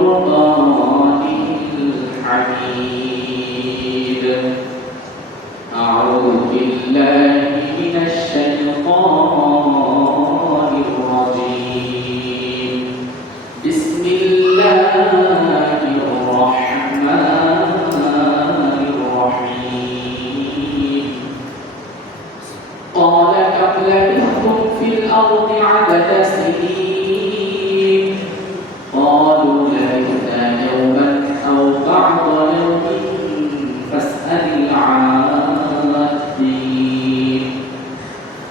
والفرقان الحميد. أعوذ بالله من الشيطان الرجيم. بسم الله الرحمن الرحيم. قال كم لبثتم في الأرض عدد سنين؟ قالوا لبثنا يوما أو بعض يوم فاسأل العادين.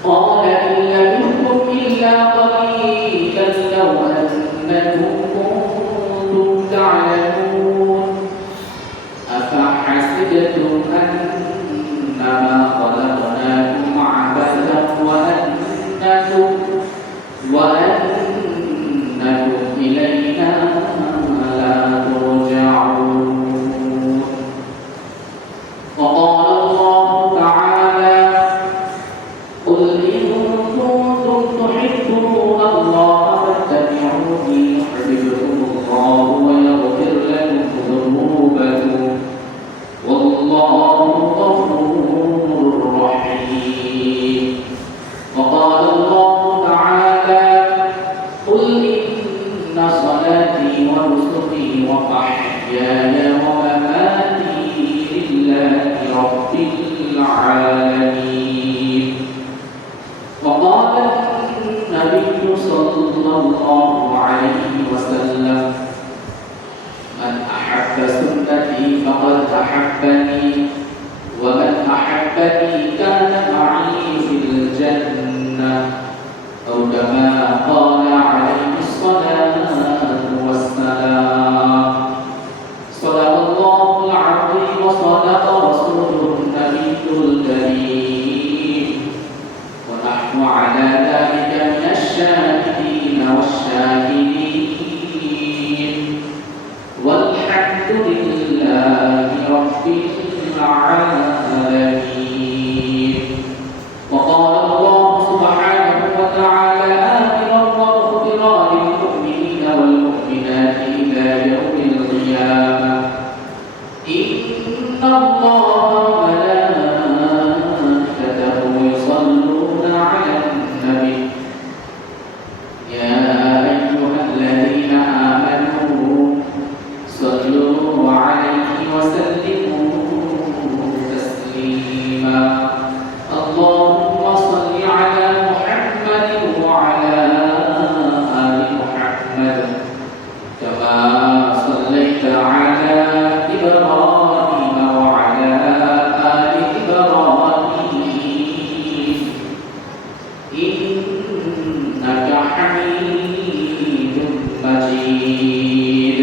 قال إن لبثتم إلا قليلا لو أنكم كنتم تعلمون. أفحسبتم أنما خلقناكم عبثا وأنكم إلينا لا ترجعون. وقال الله تعالى: قل إن كنتم تحبون الله فاتبعوني يحببكم الله ويغفر لكم ذنوبكم والله غفور رحيم. وقال الله تعالى: قل إن صلاتي ونسكي ومحياي ومماتي لله رب العالمين. وقال النبي صلى الله عليه وسلم: من أحب سنتي فقد أحبني ومن أحبني كان معي في الجنة أو كما قال عليه الصلاة والسلام. صدق الله العظيم وصدق رسوله النبي الكريم ونحن على ذلك من الشاهدين والشاكرين والحمد لله رب العالمين. وقال الله سبحانه وتعالى آمرا ومخبرا للمؤمنين والمؤمنات إلى يوم القيامة: إن الله وملائكته يصلون على النبي يا أيها الذين آمنوا صلوا عليه وسلموا تسليما. اللهم صل على محمد وعلى آل محمد كما صليت على إبراهيم وعلى آل إبراهيم إنك حميد مجيد.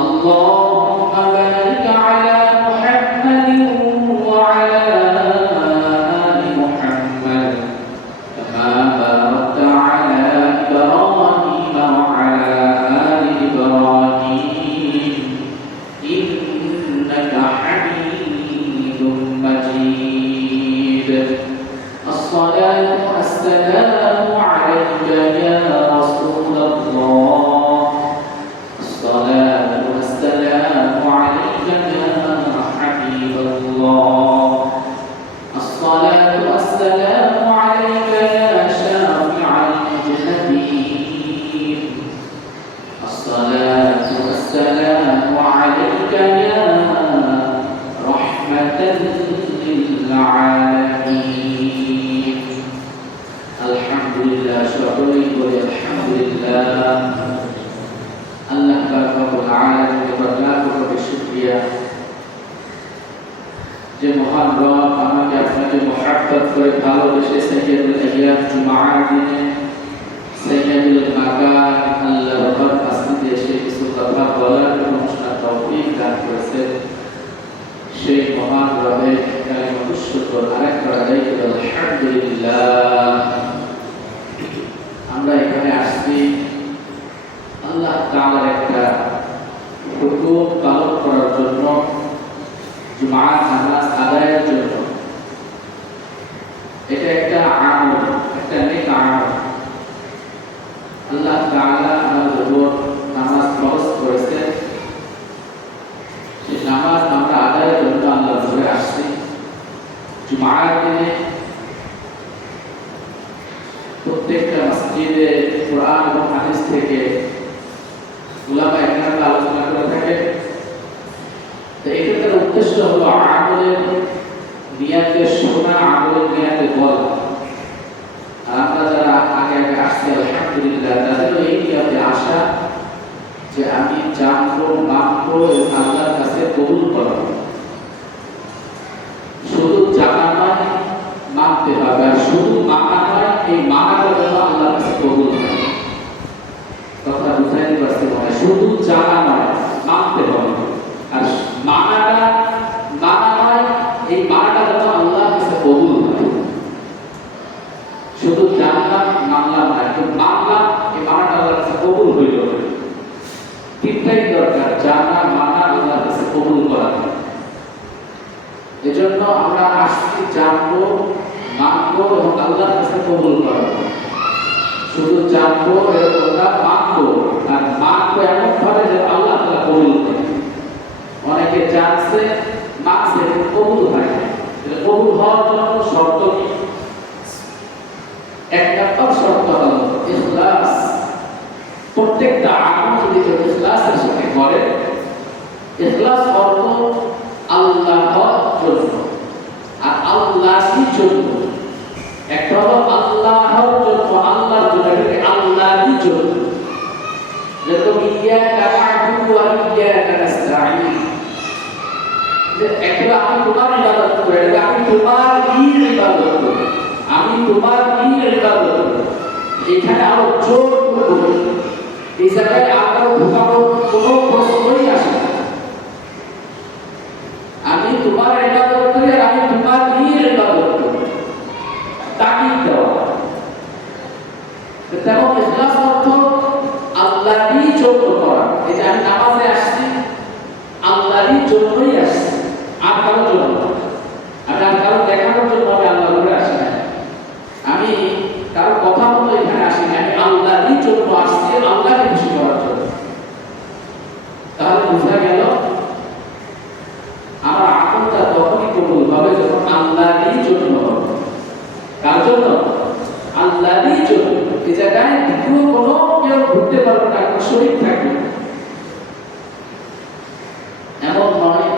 اللهم بارك على محمد وعلى آل محمد كما باركت على إبراهيم وعلى آل إبراهيم إنك حميد مجيد. الصلاة والسلام عليك يا رسول الله. الصلاة والسلام عليك يا حبيب الله. الصلاة والسلام عليك يا شافع المذنبين. الصلاة والسلام عليك يا رحمة للعالمين. الحمد لله شكري والحمد لله আল্লাহ পাক রব্বুল আলামিনের লাখ কোটি শুকরিয়া যে মহান রব আমাকে আপনাকে মহব্বত করে ভালোবেসে সাইয়্যিদুল আইয়াম জুমাআর দিনে সাইয়্যিদুল মাকান আল্লাহ রব্বুল আসমানে এসে কিছু কথা বলার অনুষ্ঠান তৌফিক দান করেছে। সেই মহান রবের কালিমা শুকর আরেকবার আদায় করে আলহামদুলিল্লাহ। আমরা এখানে আসছি আল্লাহ তাআলার একটা হুকুম পালন করার জন্য, জুমাআত নামাজ আদায়ের জন্য। এটা একটা আমল, একটা নেক আমল। আল্লাহ তাআলা আমাদের উপর নামাজ ফরজ করে নিয়াতে শোনা, আমলের নিয়াতে বলা। আর আমরা যারা আগে আগে আসছি আলহামদুলিল্লাহ, তাদেরও এই নিয়াতে আসা যে আমি জানবো, মানবো, আল্লাহর কাছে কবুল করব। শুধু জানা নয়, মানতে হবে। আর শুধু মানা নয়, এই মানাটা যেন আল্লাহর কাছে কবুল হয়। কথা বুঝাইতে পারছি মনে হয়? শুধু জানা নয়, মানতে হবে। আর মানা নয়, এই মানাটা যেন আল্লাহর কাছে কবুল হয়। শুধু জানলাম, মানলাম না, কিন্তু মানলাম, এই মানাটা আল্লাহর কাছে কবুল হইল। তিনটাই দরকার, জানা, মানা, আল্লাহর কাছে কবুল করা। এজন্য আমরা আসছি জানবো, মানবো এবং আল্লাহর কাছে কবুল করব। শুধু জানবো এরকম না, মানবো। আর মানবো এমন ভাবে যে আল্লাহ তাআলা কবুল করে। অনেকে জানছে, মানছে, কিন্তু কবুল হয় না। এটা কবুল হওয়ার জন্য শর্ত কি? এক নম্বর শর্ত হলো ইখলাস। প্রত্যেকটা আমল যদি ইখলাসের সাথে করে, ইখলাস অর্থ আল্লাহর জন্য আর আল্লাহর জন্য। একটা হলো আল্লাহর জন্য, আল্লাহর জন্য, আল্লাহর জন্য। যেরকম ইয়াকা না'বুদু ওয়া ইয়াকা নাস্তাঈন, যে একটা আমি তোমার ইবাদত করি, আমি তোমার ইবাদত করি, আমি তোমার ইবাদত করি। এখানে আরো জোর করে এই জায়গায় আরো ঢোকানোর কোনো প্রশ্নই আসে না। আমি তোমার ইবাদত করি আর আমি তোমার ইবাদত করি, তাকিদ দেওয়া। তেমন ইখলাস অর্থ আল্লাহরই জন্য করা। এই যে আমি নামাজে আসছি, আল্লাহরই জন্যই আসছি, আর কারোর জন্য না। আমি আর কারো দেখানোর জন্য আমি আল্লাহ করে আসি না, আমি কারো কথা মতো এখানে আসি না, আমি আল্লাহরই জন্য আসছি, আল্লাহকে খুশি করার জন্য। তাহলে বোঝা গেল আমার আমলটা তখনই কবুল হবে যখন আল্লাহরই জন্য হবে। কার জন্য? আল্লাহরই জন্য। এই জায়গায় দ্বিতীয় কোনো কেউ ঘুরতে পারবে না, শরীক থাকবে। এমন নয়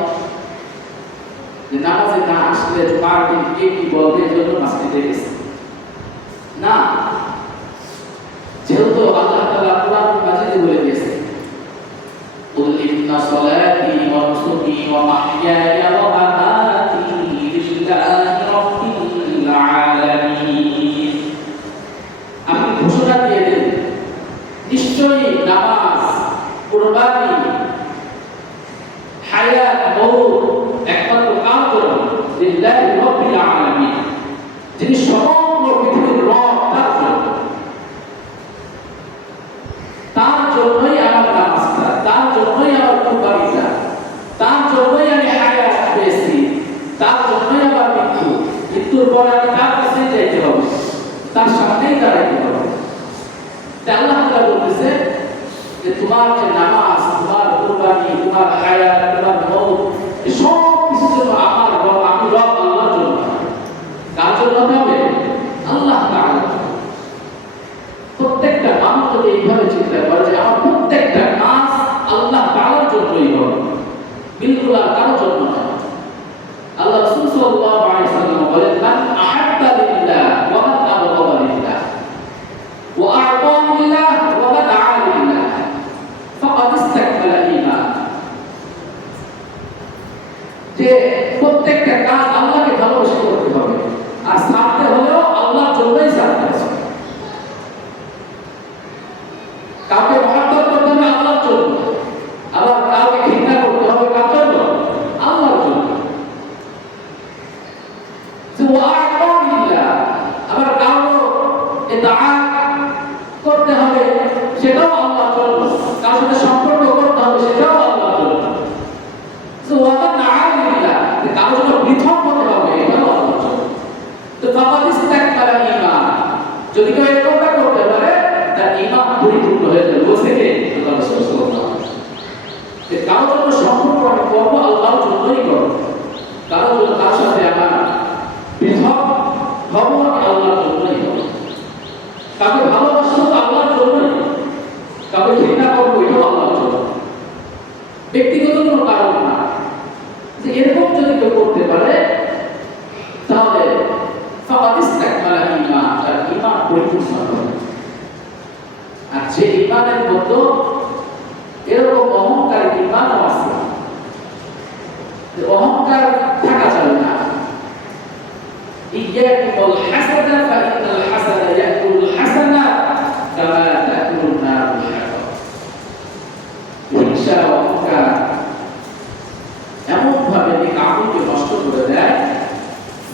যে নামাজে না আসলে পারবেন, কে কি বলবে, এজন্য মসজিদে গেছে না। যেহেতু আল্লাহ তাআলা কোরআন মাজিদে বলে দিয়েছে, কুল ইন্না সলাতি ওয়া নুসুকি ওয়া মাহইয়ায়া ওয়া মামাতি লিল্লাহি রাব্বিল আলামিন। আপনি ঘোষণা দিয়ে দেন, নিশ্চয়ই নামাজ, কুরবানি, হায়াত, মওত একমাত্র কার জন্য? লিল্লাহি রাব্বিল আলামিন, যিনি সমগ্র পৃথিবীর রব, তার জন্য। তার জন্যই আমার নামাজটা, তার জন্যই আমার কুরবানিটা, তার জন্যই আমি হায়াত পেয়েছি, তার জন্যই আমার মৃত্যুর পর আমি তার কাছে যাইতে হবে, তার সামনেই দাঁড়াইতে হবে। আল্লাহ তাআলা বলতেছে যে তোমার যে নামাজ, তোমার কুরবানি, তোমার হায়াত, তোমার মওত, এই সব কিছুর জন্য আমার রব, আমি রব আল্লাহর জন্য। কার জন্য হবে? আল্লাহ তাআলা। প্রত্যেকটা মানুষ যদি এইভাবে চিন্তা করে যে আমার প্রত্যেকটা কাজ আল্লাহ তাআলার জন্যই হবে, বিলকুল আর কারোর জন্য না। আল্লাহ রাসূল সাল্লাল্লাহু আলাইহি ওয়াসাল্লাম বলেন, মান আহাব্বা লিল্লাহ ওয়া মান আবগাদা লিল্লাহ ওয়া আ'তা লিল্লাহ ওয়া মান আ'a লিল্লাহ ফাকাদ ইসতাকমালা ঈমান। যে প্রত্যেকটা কাজ আল্লাহকে ভালোবেসে করতে হবে, আর সাথে হলেও আল্লাহর জন্যই সাথে আছে। কাউকে মহব্বত করতে হবে আল্লাহর জন্য, আবার কাউকে ঘৃণা করতে হবে কার জন্য? আল্লাহর জন্য। আবার কারো ইতাআত করতে হবে, সেটাও আল্লাহর জন্য। কারোর সাথে সম্পর্ক করতে হবে, সেটাও আল্লাহর জন্য। কারো জন্য পৃথক হতে হবে, এটাও আল্লাহর জন্য। তো ফাকাদ ইসতাকমালা ঈমান, যদি কেউ এটা করতে পারে তার ঈমান পরিপূর্ণ হয়ে যাবে। বলছে কে? আল্লাহ রাসূল সাল্লাল্লাহু আলাইহি ওয়াসাল্লাম। কারো জন্য সম্পর্ক আমি করবো, আল্লাহর জন্যই করবো। কারো জন্য তার সাথে আমার পৃথক হবো, আমি আল্লাহর জন্যই হবো। কাউকে ভালোবাসবো আল্লাহর জন্যই, কাউকে ঘৃণা করবো এটাও আল্লাহর জন্য, ব্যক্তিগত কোনো কারণ না। যে এরকম যদি কেউ করতে পারে ইমানের মধ্যে এরকম অহংকার ইমানও আছে। অহংকার থাকা যাবে না। ইয়াকুল হাসানা ফাইনাল হাসানা ইয়াকুল হাসানা কামা তাকুলুন নারুল হাতাব। হিংসা অহংকার এমন ভাবে আমলকে নষ্ট করে দেয়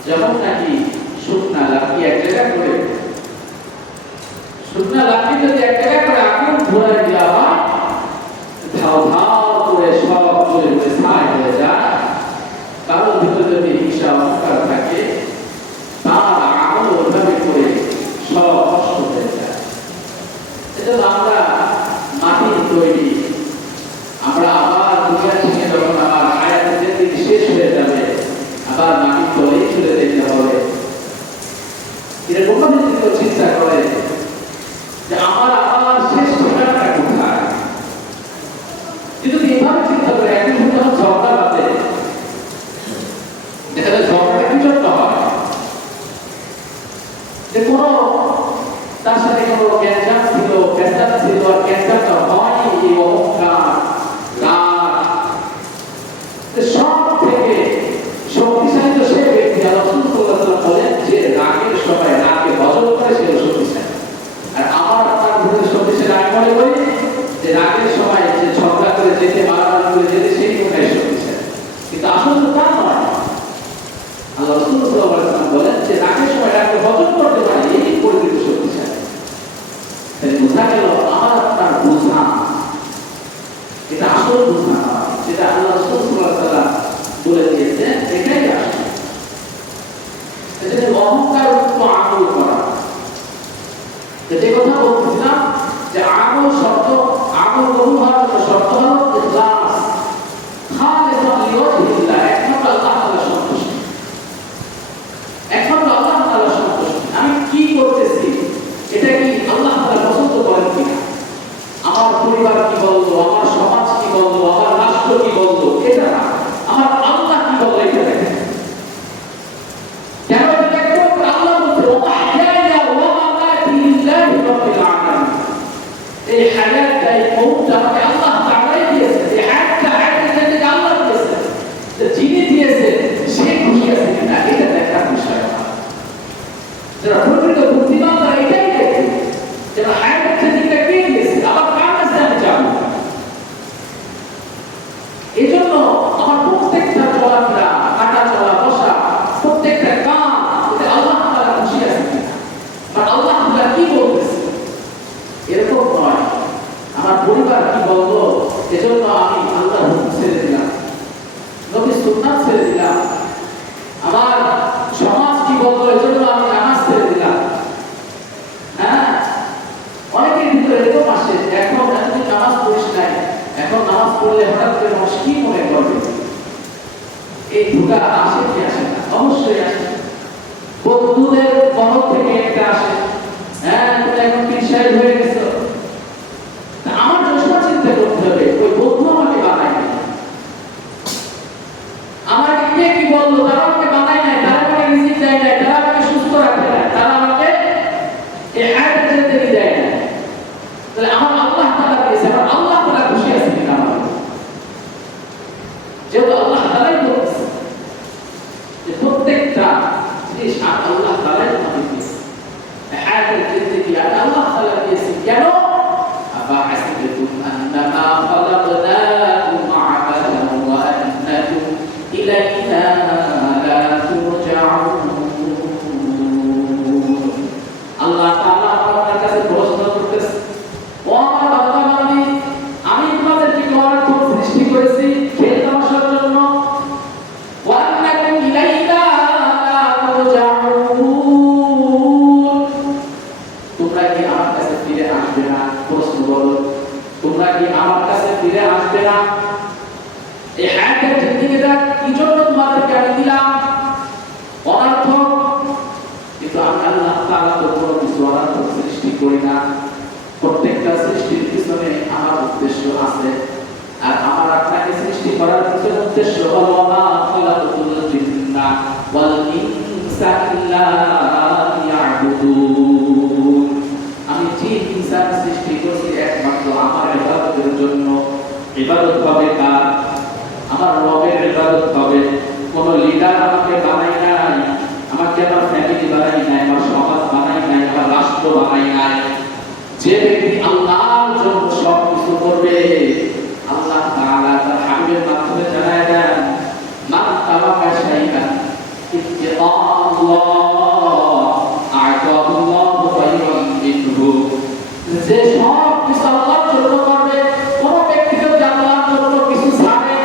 যেমন নাকি শুকনা লাঠি এক জায়গা করে, শুকনা লাঠি যদি এক জায়গা করে আগুন ধরে দেওয়া হয়, ধাও ধাও করে সব চলে চলে ছাই হয়ে যায়। কারোর ভিতরে যদি হিংসা অহংকার থাকে তার আমল ওইভাবে করে সব নষ্ট হয়ে যায়। এজন্য আমরা মাটির তৈরি, আমরা আবার দুনিয়া থেকে যখন আমার হায়াতের দিন শেষ হয়ে যাবে আবার মাটির তলেই চলে যেতে হবে। এরকম ভাবে যদি কেউ চিন্তা করে যে আমার আবার শেষ ঠিকানাটা কোথায়, কিন্তু এইভাবে চিন্তা করে একদিন যখন ঝগড়া বাঁধে, দেখা যায় ঝগড়াটা কি জন্য হয়, যে কোনো তার সাথে কোনো ক্যান্সার ছিল, আর ক্যান্সারটা হয়নি এই অহংকার সব থেকে শক্তিশালী তো সে ব্যক্তি। আল্লাহ রাসূল সাল্লাল্লাহু আলাইহি ওয়াসাল্লাম বলেন যে রাগের সময় রাগকে বজ্র করে সে শক্তিশালী। আর আমার আপনার ভিতরে শক্তিশালী আমি মনে করি যে রাগের সময় যে ঝগড়া করে যেতে মারামারি করে যেতে সেই কোথায় শক্তিশালী, কিন্তু আসলে তো তা নয়। আল্লাহ রাসূল সাল্লাল্লাহু আলাইহি ওয়াসাল্লাম বলেন যে রাগের সময় রাগকে বজ্র করতে পারে এই পরিস্থিতি শক্তিশালী। তাহলে বোঝা গেল আমার আপনার বোঝা এটা আসল বোঝা নয়, যেটা আল্লাহ রাসূল সাল্লাল্লাহু আলাইহি ওয়াসাল্লাম বলে দিয়েছেন এটাই আসল। এজন্য অহংকার মুক্ত আমল করা, যে কথা বলছিলাম যে আমল শব্দ আমল কবুল হওয়ার জন্য শর্ত হলো ইখলাস, খালিসান লিওয়াজহিল্লাহ, একমাত্র আল্লাহ তাআলার সন্তুষ্টি, একমাত্র আল্লাহ তাআলার সন্তুষ্টি। আমি কি করতেছি এটা কি আল্লাহ তাআলা পছন্দ করেন কিনা, আমার পরিবার কি বলতো, আমার সমাজ কি বলতো, আমার রাষ্ট্র কি বলতো, এটা না, আমার আল্লাহ কি বলে এটা দেখেন। কেন এটা দেখো? আল্লাহ বলতে ওয়াহইয়া ওয়া মামাতি লিল্লাহি রাব্বিল আলামিন। এই হায়াতটা এই মওতটা আমাকে আল্লাহ তাআলাই দিয়েছে, এই হায়াতটা হায়াতের আল্লাহ দিয়েছে, যে যিনি দিয়েছে সে খুশি আছে কিনা এটা দেখার বিষয় না। যারা প্রকৃত বুদ্ধিমান তারা এটাই দেখে যে হায়াতের জিনিসটা কে দিয়েছে, আবার কার কাছে আমি যাবো। এই জন্য আমার প্রত্যেকটা চলাফেরা, হাঁটা চলা বসা, প্রত্যেকটা কাজ এতে আল্লাহ তাআলা খুশি আছে কিনা বা আল্লাহ তাআলা কি বলতেছে এরকম নয়। আমার পরিবার কি বলবো এজন্য আমি আল্লাহর হুকুম ছেড়ে দিলাম, নবীর সুন্নাত ছেড়ে দিলাম, আমার সমাজ কি বলবো এজন্য আমি নামাজ ছেড়ে দিলাম। হ্যাঁ, অনেকের ভিতরে এরকম আসে এখন এতদিন নামাজ পড়িস নাই, এখন নামাজ পড়লে হঠাৎ করে মানুষ কি মনে করবে। এই ধোঁকা আসে কি আসে না? অবশ্যই আসে। বন্ধুদের মহল থেকে একটা আসে, হ্যাঁ তুমি এখন পীরসাহেব হয়ে গেছো। আমার যশোর চিন্তা করতে হবে ওই বন্ধু আমাকে বানায় নাই, আমাকে কে কি বললো তারা আমাকে বানায় নাই, তারা আমাকে রিজিক দেয় নাই, তারা আমাকে সুস্থ রাখে নাই, তারা আমাকে এই হায়াতের জিন্দেগি দেয় নাই। তাহলে আমার আল্লাহ তাআলা দিয়েছে, আমার আল্লাহ তাআলা খুশি আছে কিনা আমার, যেহেতু আল্লাহ তাআলাই বলছে যে প্রত্যেকটা জিনিস আল্লাহ তাআলাই আমাকে দিয়েছে, হায়াতের জিন্দেগি আল্লাহ তাআলা দিয়েছে। কেন? আবা হাসিবতুম আন্নামা খালাকনাকুম আবাদান ওয়া আন্নাকুম ইলাইনা লা তুরজাউন। আল্লাহ তাআলা আপনার কাছে প্রশ্ন করতেছে, ও আমার বান্দা বান্দি, আমি তোমাদেরকে তোমার জন্য সৃষ্টি করেছি খেল তামাশার জন্য, ওয়া আন্নাকুম ইলাইনা লা তুরজাউন, তোমরা কি আমার কাছে ফিরে আসবে না? প্রশ্ন বলো, তোমরা কি আমার কাছে ফিরে আসবে না? এই হায়াতের জিন্দেগিটা কি জন্য তোমাদেরকে আমি দিলাম? অনর্থক, কিন্তু আমি আল্লাহ তাআলা তো কোনো কিছু অনর্থক সৃষ্টি করি না। প্রত্যেকটা সৃষ্টির পিছনে আমার উদ্দেশ্য আছে, আর আমার আপনাকে সৃষ্টি করার পিছনে উদ্দেশ্য হলো মা খালাকুল জিন্না ওয়াল ইনসা ইল্লা লিয়াবুদুন। আমি জিন ইনসান সৃষ্টি করেছি একমাত্র ইবাদত হবে কার? আমার রবের ইবাদত হবে। কোন লিডার আমাকে বানাই নাই, আমাকে আমার ফ্যামিলি বানাই নাই, আমার সমাজ বানাই নাই, আমার রাষ্ট্র বানাই নাই। যে ব্যক্তি আল্লাহর জন্য সব কিছু করবে, আল্লাহ তাআলা তার হাবিবের মাধ্যমে জানায় দেন, মান তাওয়াক্কা শাইআন ইত্তিকাল্লাহ আ'তাহুল্লাহু খায়রান মিনহু। যে সব কিছু আল্লাহর জন্য করবে, কোন ব্যক্তি যদি আল্লাহর জন্য কিছু ছাড়ে,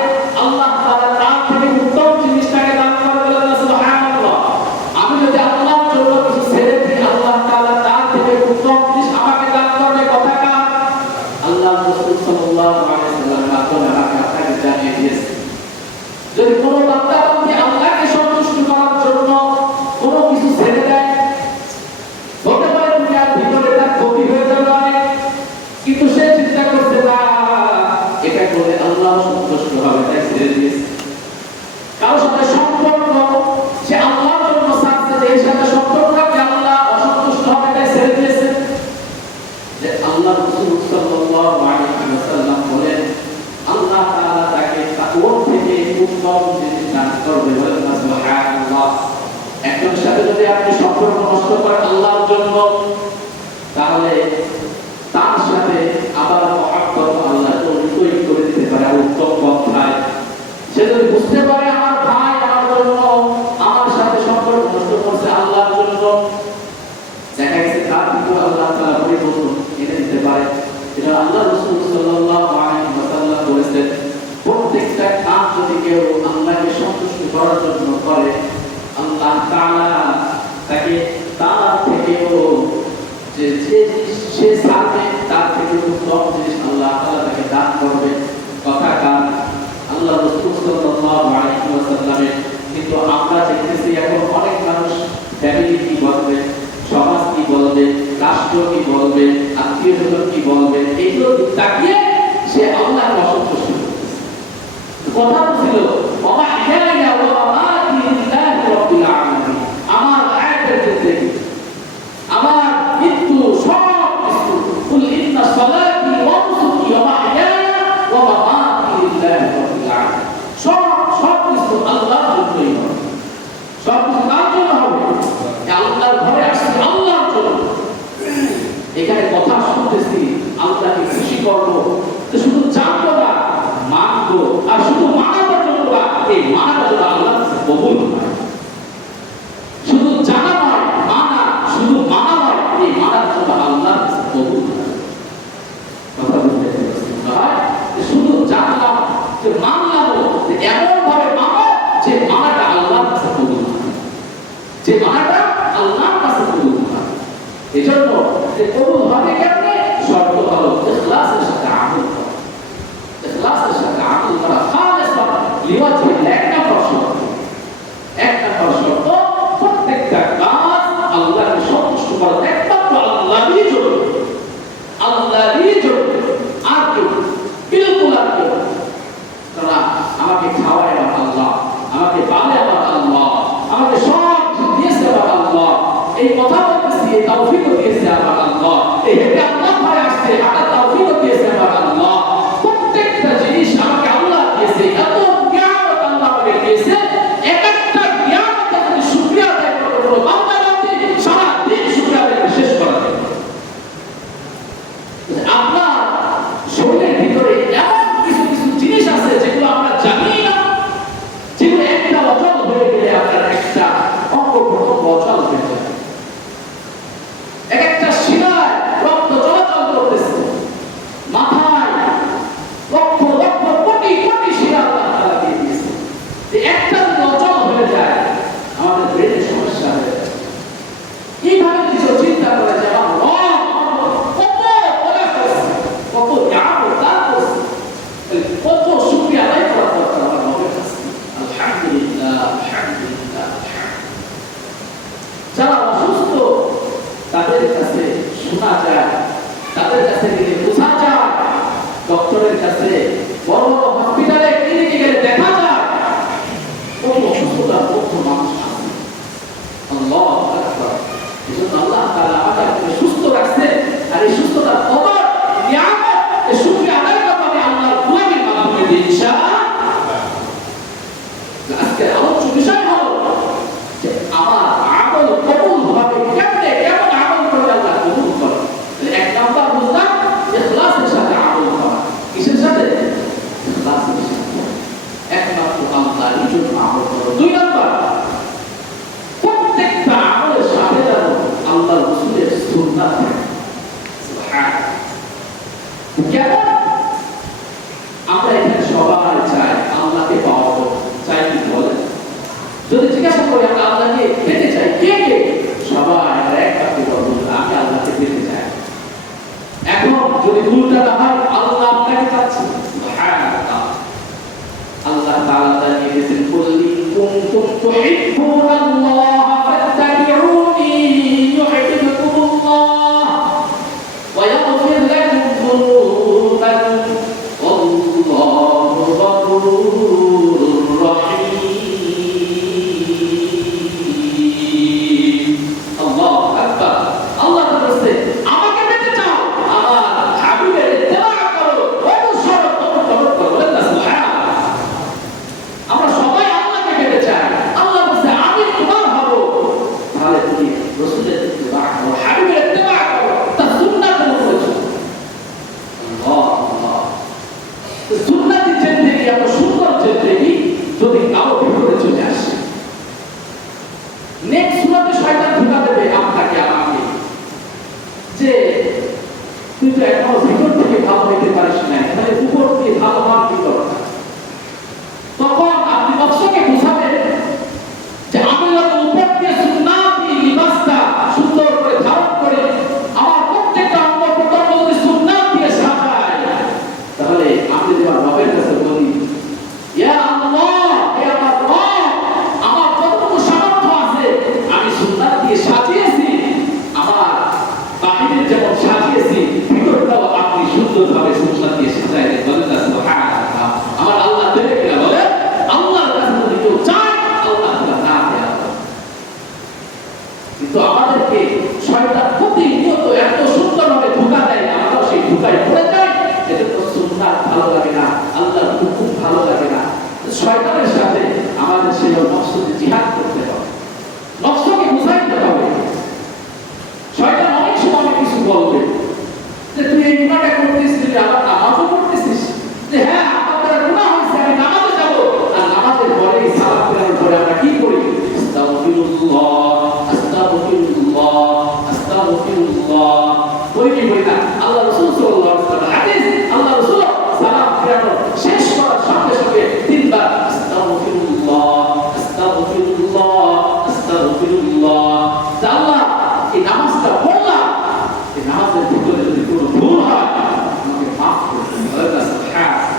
আল্লাহ তাআলা তার থেকে উত্তম জিনিসটাকে দান করে দিলেন। সুবহানাল্লাহ। আমি যদি আল্লাহর জন্য কিছু ছেড়ে দিই, আল্লাহ তাআলা তার থেকে উত্তম জিনিস আমাকে দান করবে। কথাটা আল্লাহ রাসূল সাল্লাল্লাহু আলাইহি ওয়াসাল্লাম মাধ্যমে আমাকে আপনাকে জানিয়ে দিয়েছে। যদি কোন বান্দা বান্দী আল্লাহকে সন্তুষ্ট করার জন্য কোন কিছু ছেড়ে দেয়, হতে পারে দুনিয়ার ভিতরে তার ক্ষতি হয়ে যাবে অনেক, কিন্তু সে চিন্তা করছে না এটা করে আল্লাহ সন্তুষ্ট হবে, তাই ছেড়ে দিয়েছে। কারোর সাথে সম্পর্ক সে আল্লাহর জন্য ছাড়ছে, যে এর সাথে সম্পর্ক রাখলে আল্লাহ অসন্তুষ্ট হবে, তাই ছেড়ে দিয়েছে। যে আল্লাহ রাসূল সাল্লাল্লাহু আলাইহি ওয়াসাল্লাম বলেন, আল্লাহ তাআলা তাকে তাকওয়া থেকে উত্তম জিনিস দান করবে। বলেন সুবহানাল্লাহ। একজনের সাথে যদি আপনি সম্পর্ক নষ্ট করেন আল্লাহর জন্য, তাহলে তার সাথে আবার মহব্বত আল্লাহ তৈরি করে দিতে পারে উত্তম পন্থায়। সে যদি বুঝতে পারে আমার ভাই আমার জন্য আমার সাথে সম্পর্ক নষ্ট করছে আল্লাহর জন্য, দেখা গেছে তার ভিতরে আল্লাহ তাআলা পরিবর্তন এনে দিতে পারে। এটা আল্লাহ রাসূল সাল্লাল্লাহু আলাইহি ওয়াসাল্লাম বলেছেন, প্রত্যেকটা কাজ যদি কেউ আল্লাহকে সন্তুষ্ট করার জন্য করে, আল্লাহ তাআলা তাকে তার থেকেও যে সে সাথে তার থেকে উত্তম জিনিস আল্লাহ তাআলা তাকে দান করবে। কথা কার? আল্লাহ রাসূল সাল্লাল্লাহু আলাইহি ওয়াসাল্লামের। কিন্তু আমরা দেখতেছি এখন অনেক মানুষ ফ্যামিলি কি বলবে, সমাজ কি বলবে, রাষ্ট্র কি বলবে, আত্মীয়স্বজন কি বলবে, এইগুলো তাকিয়ে সে আল্লাহর অসন্তুষ্ট করতেছে। কথা ছিল ওমা হিদায়া ওয়া মাতি লিল্লাহি রাব্বিল আলামিন। আমার আয়াতের ক্ষেত্রে আমার মৃত্যু সব কিছু, কুল ইন্না সালাতি ওয়া নুসুকি ওয়া মাহইয়ায়া ওয়া মামাতি লিল্লাহি রাব্বিল আলামিন। সব কিছু আল্লাহর জন্যই হবে। সব কিছু কার জন্য হবে? আল্লাহর ঘরে আসছে আল্লাহর জন্য। এখানে কথা শুনতেছি আল্লাহকে খুশি করবো, তো শুধু জানবো না, মানবো, আর শুধু মানাবার জন্য না, এই মানাবার জন্য আল্লাহ কবুল হয়। শুধু জানা নয়, মানা, শুধু মানা নয়, এই মানার জন্য আল্লাহ কবুল হয়। কথা বুঝতে পেরেছেন? শুধু জানলাম, যে মানলাম, এমন ভাবে মানো যে মানাটা আল্লাহর কাছে কবুল হয়, যে মানাটা আল্লাহর কাছে কবুল হয়। এজন্য যে কবুল হবে কেমনে? শর্ত হলো ইখলাসের সাথে আমল করা। ইখলাসের সাথে আমল করা খালিসান লিওয়াজহিল্লাহ। এক নম্বর শর্ত, প্রত্যেকটা কাজ আল্লাহকে সন্তুষ্ট করা একমাত্র আল্লাহরই জন্য, আল্লাহরই জন্য, আর কেউ, বিলকুল আর কেউ। কারণ আমাকে খাওয়ায় আমার আল্লাহ, আমাকে পালে আমার আল্লাহ, আমাকে সব দিয়েছে আমার আল্লাহ, এই কথা বলতেছি, এই তৌফিকও দিয়েছে আমার আল্লাহ, এই হেঁটে আল্লাহ ভাই আসছে, হাঁটার তৌফিকও দিয়েছে আমার আল্লাহ। প্রত্যেকটা জিনিস আমাকে আল্লাহ দিয়েছে, এত জ্ঞান আল্লাহ আমাকে দিয়েছে। এক একটা জ্ঞানকে যদি শুকরিয়া আদায় করতে বলো, বান্দা বান্দি সারা দিন শুকরিয়া আদায় শেষ করা যায়। আপনার শরীরের ভিতরে এমন কিছু কিছু জিনিস আছে যেগুলো আমরা জানি না, যেগুলো একটা অচল হয়ে গেলে আপনার একটা অঙ্গ প্রত্যঙ্গ অচল হয়ে যায়। এক একটা শিরায় রক্ত চলাচল করতেছে, মাথায় লক্ষ লক্ষ কোটি কোটি শিরা আল্লাহ তাআলা দিয়ে দিয়েছে। একটা যদি অচল হয়ে যায়, আমাদের ব্রেনের সমস্যা হয়ে যায়। এইভাবে কিছু চিন্তা করে যে আমার কত ওরা করছে, কত নিয়ামত দান করছে, কত শুকরিয়া আদায় করার দরকার আমার রবের কাছে। আলহামদুলিল্লাহ, আলহামদুলিল্লাহ। যারা অসুস্থ তাদের কাছে শোনা যায়, তাদের কাছে গেলে বোঝা যায়, ডক্টরের কাছে, বড় বড় হসপিটালে, ক্লিনিকে গেলে দেখা যায় কত অসুস্থতার কত মানুষ আছে। আল্লাহু আকবার। এজন্য আল্লাহ তাআলা আমাদের সুস্থ রাখছে, আর এই সুস্থতার কদর নিয়ামত, এই শুকরিয়া আদায় করতে হবে আল্লাহর গোলামির সুন্নতি জিন্দেগি এত সুন্দর জিন্দেগি যদি কারো ভিতরে চলে আসে, নেক্সট সুরাতে শয়তান ধোঁকা দেবে আপনাকে আমাকে যে তুই তো এখনো ভিতর থেকে ভালো হইতে পারিস না, তাহলে উপর দিয়ে ভালো হওয়ার কি দরকার? তখন আপনি নফসকে বুঝাবেন যে আমি যত উপর দিয়ে সুন্নাতি লিবাসটা সুন্দর করে ধারণ করে আমার প্রত্যেকটা অঙ্গ প্রত্যঙ্গ যদি সুন্নাত দিয়ে সাজাই, তাহলে আমি যদি আমার রবের কাছে বলি ইয়া আল্লাহ, হে আমার রব, আমার যতটুকু সামর্থ্য আছে আমি সুন্নাত দিয়ে সাজিয়েছি, আমার বাহিরের যেমন সাজিয়েছি ভিতরটাও আপনি সুন্দরভাবে সুন্নাত দিয়ে সাজাই দেন। বলেন না সুবহানাল্লাহ। আমার আল্লাহ দেবে কিনা বলে? আল্লাহর কাছে যদি কেউ চায় আল্লাহ তাআলা না দেয়। কিন্তু আমাদেরকে শয়তান প্রতিনিয়ত এত সুন্দরভাবে ধোঁকা দেয়, আমরাও সেই ধোঁকায় পড়ে যাই। এজন্য সুন্নাত ভালো লাগে না, আল্লাহর হুকুম ভালো লাগে না। শয়তানের সাথে আমাদের সেই নফসকে জিহাদ করতে হবে, নফসকে বুঝাইতে হবে। শয়তান অনেক সময় অনেক কিছু বলবে যে তুই এই গুনাহটা করতেছিস, তুই আবার নামাজও করতেছিস, যে হ্যাঁ আমার দ্বারা গুনাহ হয়েছে আমি নামাজে যাব, আর নামাজের পরে সালাত ফেরানোর পরে আমরা কি করি? আস্তাগফিরুল্লাহ, আস্তাগফিরুল্লাহ, আস্তাগফিরুল্লাহ বলি কি বলি না? আল্লাহ রাসূল সাল্লাল্লাহু আলাইহি ওয়াসাল্লাম হাদিস, আল্লাহ রাসূল সালাত ফেরানো শেষ করার সঙ্গে সঙ্গে তিনবার আস্তাগফিরুল্লাহ, আস্তাগফিরুল্লাহ, আস্তাগফিরুল্লাহ। আল্লাহ এই নামাজটা পড়লাম, এই নামাজের ভিতরে যদি কোনো ভুল হয় আমাকে মাফ করবেন। বলেন না সুবহানাল্লাহ।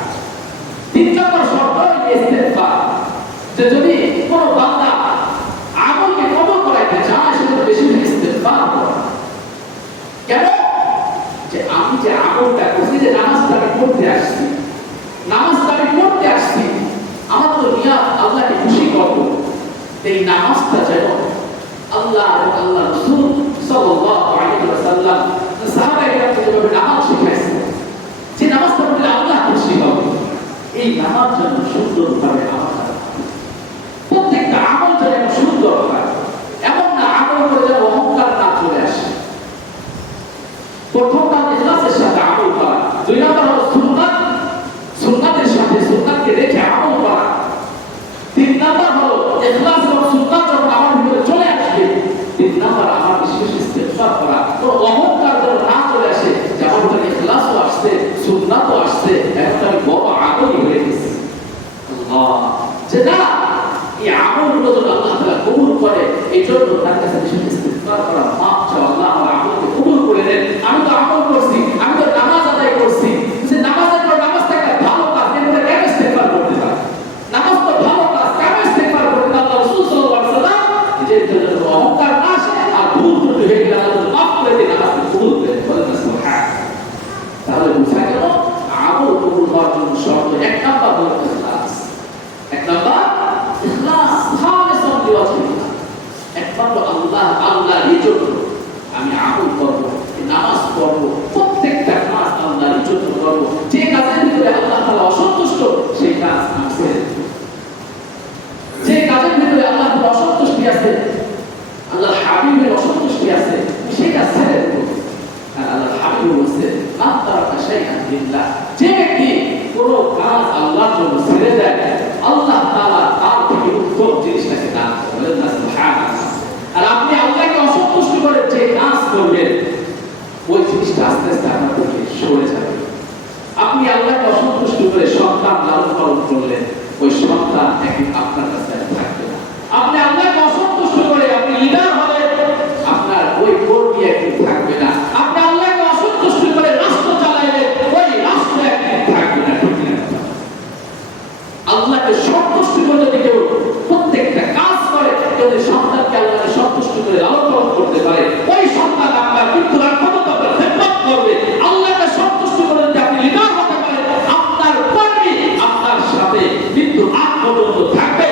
তিন নম্বর শর্ত ইস্তেগফার, যে যদি কোনো বান্দা আমলকে কবুল করাইতে চায় সেটা বেশি ইস্তেগফার করে। কেন? যে আমি যে আমলটা করছি, যে নামাজটা আমি পড়তে আসছি, নামাজটা আমি পড়তে আসছি, আমার তো নিয়ত আল্লাহকে খুশি করব। এই নামাজটা যেন আল্লাহ এবং আল্লাহ রাসূল সাল্লাল্লাহু আলাইহি ওয়াসাল্লাম সাহাবায়ে-কেরামকে যেভাবে নামাজ শিখাইছেন, যে নামাজটা পড়লে আল্লাহ খুশি হবে, এই নামাজ যেন সুন্দরভাবে আমাদের প্রত্যেকটা আমল যেন সুন্দর হয়। এমন না আমল করে যেন অহংকার না চলে আসে। প্রথম কাজ ইখলাসের সাথে আমল করা, দুই নম্বর হলো সুন্নাত, সুন্নাতের সাথে সুন্নাতকে রেখে আমল করা, তিন নম্বর হলো ইখলাস এবং সুন্নাত যখন আমার ভিতরে চলে আসবে, তিন নম্বর আমার বিশেষ ইস্তেগফার করা। তো অহংকার যেন না চলে আসে যে আমার ভিতরে ইখলাসও আসছে, সুন্নাতও আসছে, এখন আমি বড় আমলই হয়ে গেছি। আল্লাহ যে না, এই আমলগুলো যেন আল্লাহ তাআলা কবুল করে, এই জন্য তার কাছে বিশেষ ইস্তেগফার করা, মাফ চাওয়া, আল্লাহ আমার আমলকে কবুল করে দেন। আমি তো আমল করছি, আমি তো নামাজ আদায় করছি, যে নামাজের পর নামাজটা একটা ভালো কাজ, এর কেন ইস্তেগফার করতে হয়? নামাজ তো ভালো কাজ, কেন ইস্তেগফার করতে? আল্লাহ রাসূল সাল্লাল্লাহু আলাইহি ওয়াসাল্লাম যে জন্য অহংকার না আসে আর ভুল ত্রুটি হয়ে গেলে আল্লাহ মাফ করে দেন, নামাজকে কবুল করে দেন। বলেন না সুবহানাল্লাহ। তাহলে বুঝা গেল আমল কবুল হওয়ার জন্য শর্ত এক নাম্বার হলো ইখলাস। এক নাম্বার ইখলাস, খালিসান লিওয়াজহিল্লাহ, একমাত্র আল্লাহরই জন্য আমি আমল করব, নামাজ পড়ব, প্রত্যেকটা কাজ আল্লাহরই জন্য করব। যে কাজের ভিতরে আল্লাহ তাআলা অসন্তুষ্ট সেই কাজ আমি ছেড়ে দেব। যে কাজের ভিতরে আল্লাহ তাআলা অসন্তুষ্টি আছে, আল্লাহর হাবিবের অসন্তুষ্টি আছে, সেটা ছেড়ে দেব। আর আল্লাহর হাবিব বলেছে মান তারাকা শাইআন লিল্লাহ, যে ব্যক্তি কোনো কাজ আল্লাহর জন্য ছেড়ে দেয় আল্লাহ তাআলা তার থেকে উত্তম জিনিসটাকে দান করেন। বলেন না সুবহানাল্লাহ। আর আপনি আল্লাহকে অসন্তুষ্ট করে যে কাজ করবেন ওই জিনিসটা আস্তে আস্তে আপনার থেকে সরে যাবে। আপনি আল্লাহকে অসন্তুষ্ট করে সন্তান লালন পালন করলেন, ওই সন্তান একদিন আপনার কাছে থাকবে না। আপনি আল্লাহকে অসন্তুষ্ট করে আপনি লিডার হলেন, আপনার ওই কর্মী একদিন থাকবে না। আপনি আল্লাহকে অসন্তুষ্ট করে রাষ্ট্র চালাইলেন, ওই রাষ্ট্র একদিন থাকবে না। ঠিক না? আল্লাহকে সন্তুষ্ট করে যদি কেউ প্রত্যেকটা কাজ করে, যদি সন্তানকে আল্লাহকে সন্তুষ্ট করে লালন পালন করতে পারে, ওই সন্তান আপনার কিন্তু ক্ষমতা খেদমত করবে। আল্লাহকে সন্তুষ্ট করে যদি আপনি লিডার হতে পারেন, আপনার কর্মী আপনার সাথে মৃত্যু আগ পর্যন্ত থাকবে।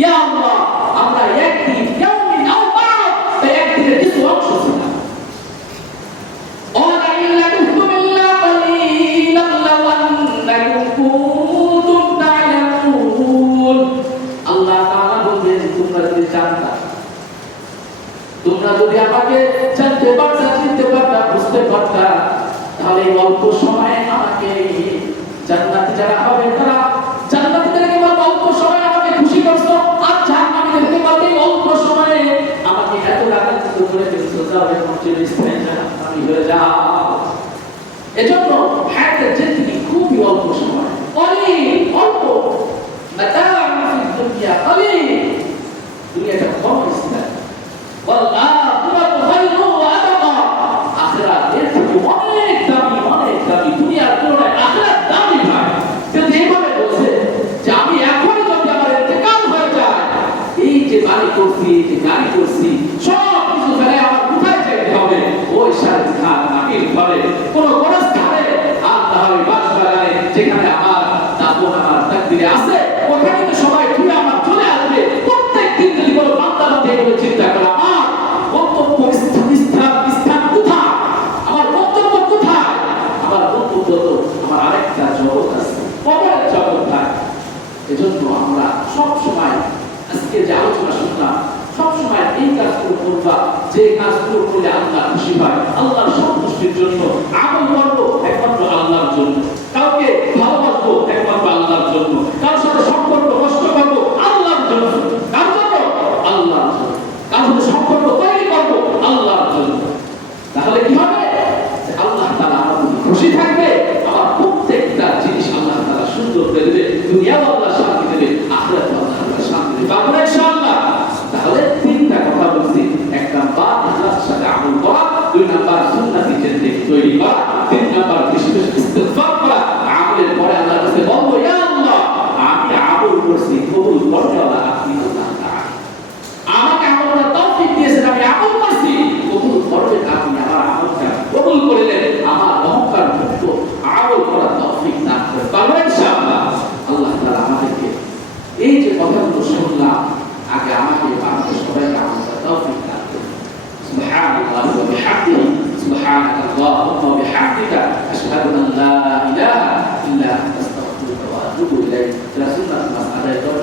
ইয়া আল্লাহ আমরা একদিন ইয়াউমিন আও বা'দ একদিনের কিছু অংশ ছিলাম তোমরা যদি আমাকে জানতে পারতা চিনতে পারতা বুঝতে পারতা তাহলে অল্প সময়ে আমাকে জান্নাতে যারা হবে তারা জান্নাতীদেরকে বলবো অল্প সময়ে আমাকে খুশি করছো আর জাহান্নামীদেরকে বলবো অল্প সময়ে আমাকে এত রাগান্বিত করে দিয়েছো যাও এখন চিরস্থায়ী জাহান্নামী হয়ে যাও। এজন্য হায়াতের জিন্দেগি খুবই অল্প সময় অল্প মাতা'উন ফিদ দুনিয়া কলিল দুনিয়াটা কম স্থায়ী ওয়াল্লাহু খায়রু ওয়া আবকা আখিরাত এর থেকে অনেক দামি দুনিয়ার তুলনায় আখিরাত দামি ভাই যদি এইভাবে বলছে যে আমি এখনই যদি আমার ইন্তেকাল হয়ে যায় এই যে বাড়ি করছি যে গাড়ি করছি সব কিছু ফেলে আমার কোথায় যেতে হবে ওই শাহী খান মাটির ঘরে কোন স্থানে আর তাহলে বাসবাগানে যেখানে আমার দাপন আমার তাকদীরে আছে ওখানে তো সবাই ঘুরে আমার চলে আসবে প্রত্যেক দিন যদি কোনো বান্দা বান্দা এগুলো চিন্তা করে আমার বক্তব্য স্থান কোথায় আমার বক্তব্য কোথায় আমার বক্তব্য তো আমার আরেকটা জগৎ আছে কবরের জগৎ থাকে। এজন্য আমরা সব সময় আজকে যে আলোচনা শুনলাম সব সময় এই কাজগুলো করবা যে কাজগুলো করলে আল্লাহ খুশি হয় আল্লাহর সন্তুষ্টির জন্য আমল করবো একমাত্র আল্লাহর জন্য কাউকে ভালোবাসবো একমাত্র আল্লাহর জন্য কারোর সাথে সম্পর্ক নষ্ট করবো আল্লাহর জন্য কার জন্য আল্লাহর জন্য কারোর সাথে সম্পর্ক তৈরি করবো আল্লাহর জন্য। তাহলে কি হবে আল্লাহ তাআলা আমাদের খুশি থাকবে আমার প্রত্যেকটা জিনিস আল্লাহ তাআলা সুন্দর করে দেবে দুনিয়াও আল্লাহ শান্তি দেবে আখিরাতেও আল্লাহ শান্তি দেবে পাবো ইনশাআল্লাহ। তাহলে তিনটা কথা বলছি এক নাম্বার ইখলাসের সাথে আমল করা দুই নাম্বার সুন্নতি জিন্দেগি তৈরি করা তিন নাম্বার বেশি বেশি ইস্তিগফার করা আমলের পরে আল্লাহর কাছে বলবো ইয়া আল্লাহ আমি আমল করছি কবুল করতে আল্লাহ আপনি আল্লাহ তাআলা আমাকে আমলের তৌফিক দিয়েছেন আমি আমল করছি কবুল করবেন আপনি আমার আমলটা কবুল করলেন আমার অহংকার মুক্ত আমল করার তৌফিক দান করবেন পারবেন ইনশাআল্লাহ। আল্লাহ তাআলা আমাদেরকে এই যে কথাগুলো শুনলাম আগে আমাকে আমাদের সবাইকে আমলটা তৌফিক দান করুন। সুবহানাল্লাহি ওয়া বিহামদিহি সুবহানাকাল্লাহুম্মা ওয়া বিহামদিকা আশহাদু আন লা ইলাহা ইল্লা আনতা আস্তাগফিরুকা ওয়া আতুবু ইলাইক। রাসূলুল্লাহ সাল্লাল্লাহু আলাইহি ওয়া সাল্লাম